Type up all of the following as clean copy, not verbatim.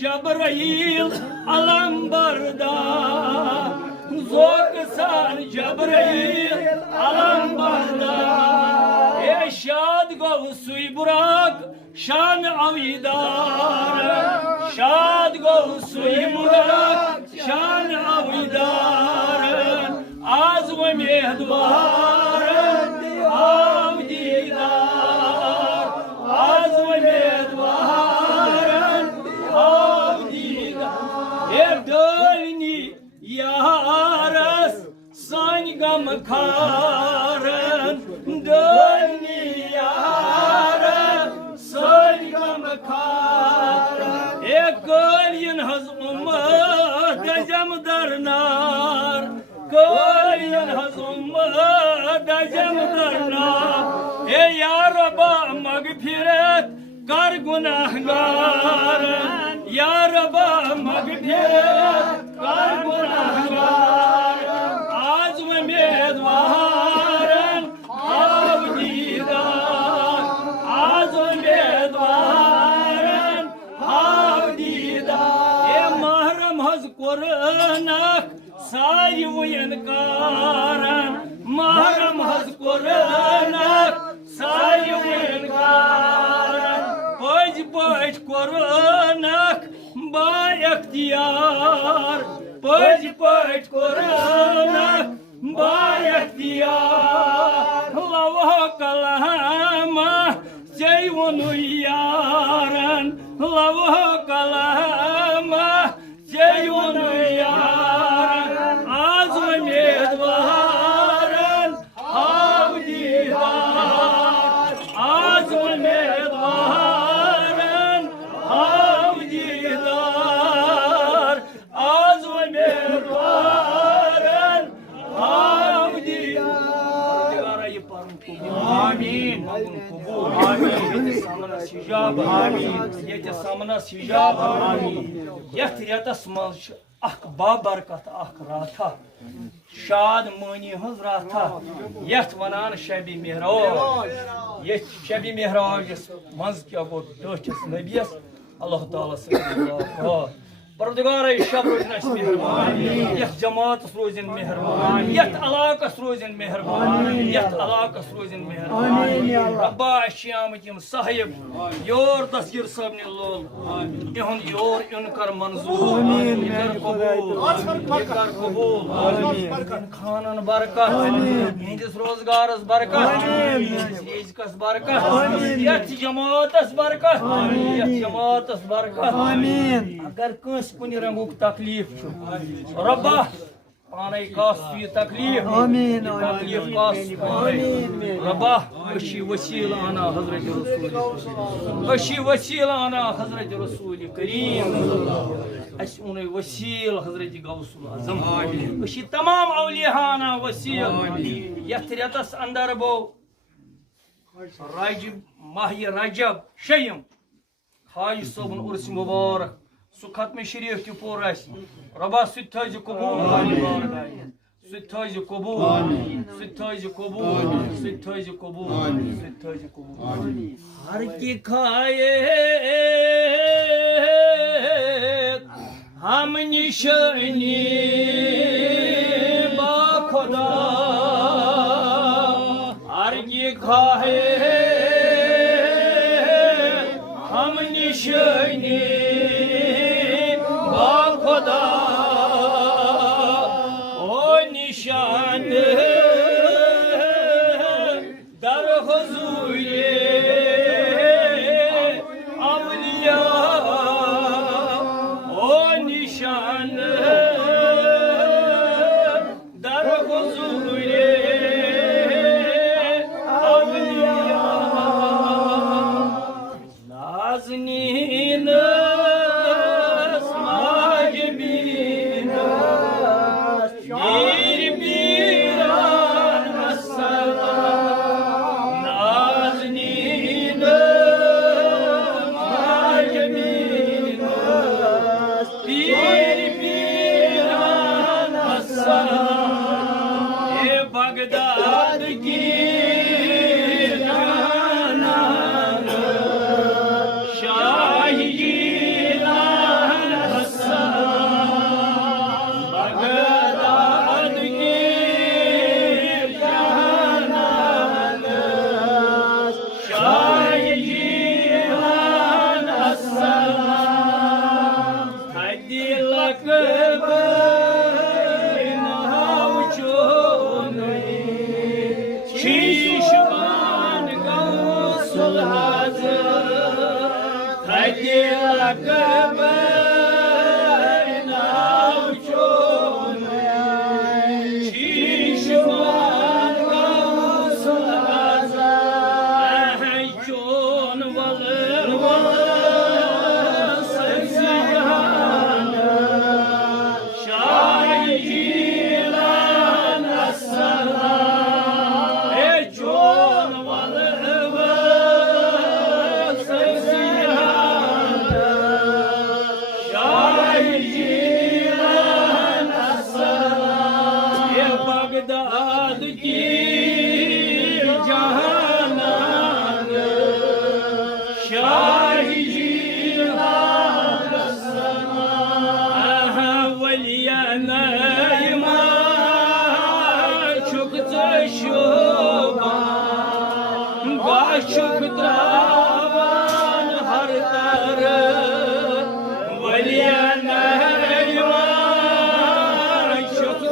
Jabrail alambarda Zoksan Jabrail alambarda Eşad govsuy burak şan avidar Şad govsuy burak şan avidar Az ve medvarın avdidar Az ve medvarın Evdolni yaras sangam karan Dolni yaras sangam karan Ekolyin haz ummat ajam darnar Kolyin haz ummat ajam darnar Ya Rabba magfiret kar günahgaran Ya Rabba magfiret kar günahgaran Az ve medvarın avdidar Az ve medvarın avdidar Mahram haz korunak sayvın karan Mahram haz korunak sayvın karan Păj coronac ba ihtiyar Păj coronac ba ihtiyar Lava kalama ceyvunu yaran Lava kalama ceyvunu yaran अमनस हिजाब यथ रेतस मज बाबरकत राथा शाद मानी हज राथा यथ वनान शबी मेहराज ये शबी मेहराज मज क्या गो दस नबियस अल्लाह ताला परवरदिगार शब रोजन मेहरबान यथ जमात रोजन मेहरबान यथ इलाकस रोजन मेहरबान यथ इलाकस रोजन मेहरबान रब्बा श्यामत यम साहिब योर तस्गिर साहब ने लोल इहुन योर इन कर मंजूर कर कबूल खानन बरकत हिंदिस रोजगारस बरकत रिज़्क़स बरकत यथ जमातस बरकत यथ जमातस बरकत अगर कस कुछ रंगुक तकलीफ रब्बा पाने कास तकलीफ तकलीफ कास रब्बा अशी वसीला आना हजरत रसूल अशी वसीला आना हजरत रसूल करीम अस उन वसील हजरत गौसुल आजम अशी तमाम औलिया आना वसील यथ रेतस अंदर बो रजब माह रजब शयम हाज सोबन उर्स मुबारक सु खत्म शरीफ तु पोर रबा सु कबूल सु कबूल सु कबूल सु कबूल सु कबूल हर की खाए हम निशानी बा खुदा हर की खाए हम निशानी निशान दर हुज़ूरे अवलिया ओ निशान दर हुज़ूरे अवलिया नाज़नीन बगदाद की जानान शाही जीलान हसन बगदाद की जानान शाही जीलान हसन हदी लकब शीशमान गौसुल हाज़िर हदी लकब नाव चोन शीशमान गौसुल हाज़िर चोन वल सजियान शाही जीलान अस्सलाम बगदाद की जहानान शाही जीलान वलिया नईमा छुक शोभान बाशुक दावान हर तर वलिया नईमा छुक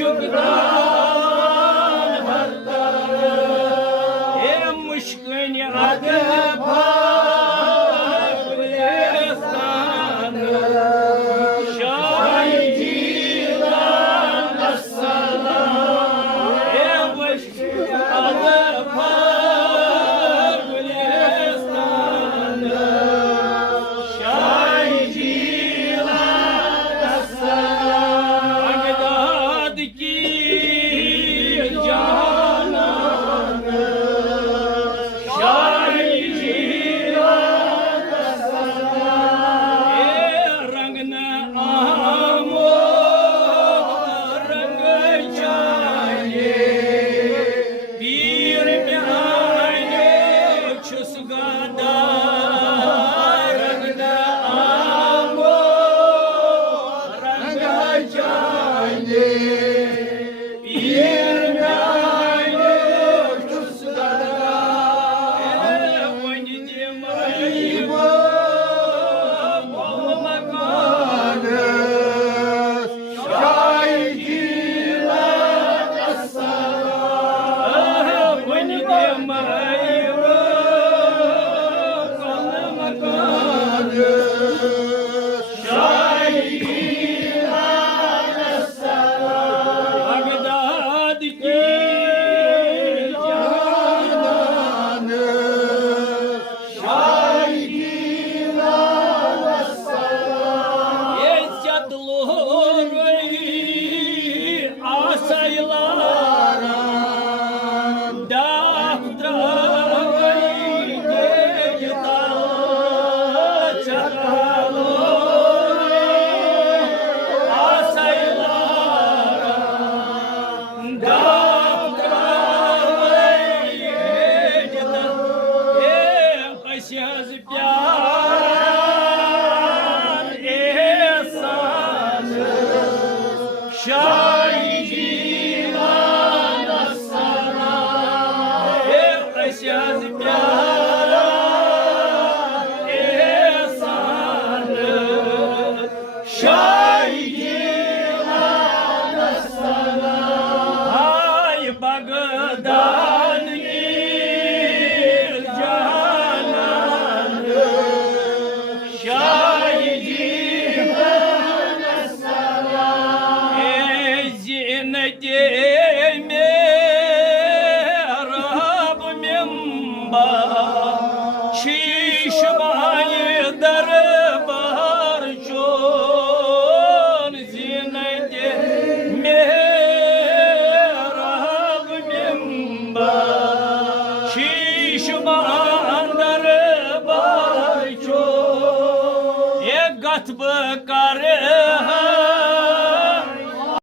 शुक्रान हर ए मुश्किल गुलिस्तान शाही जीलान अस्सलाम ए मुश्किल गुलिस्तान बगदाद की बकर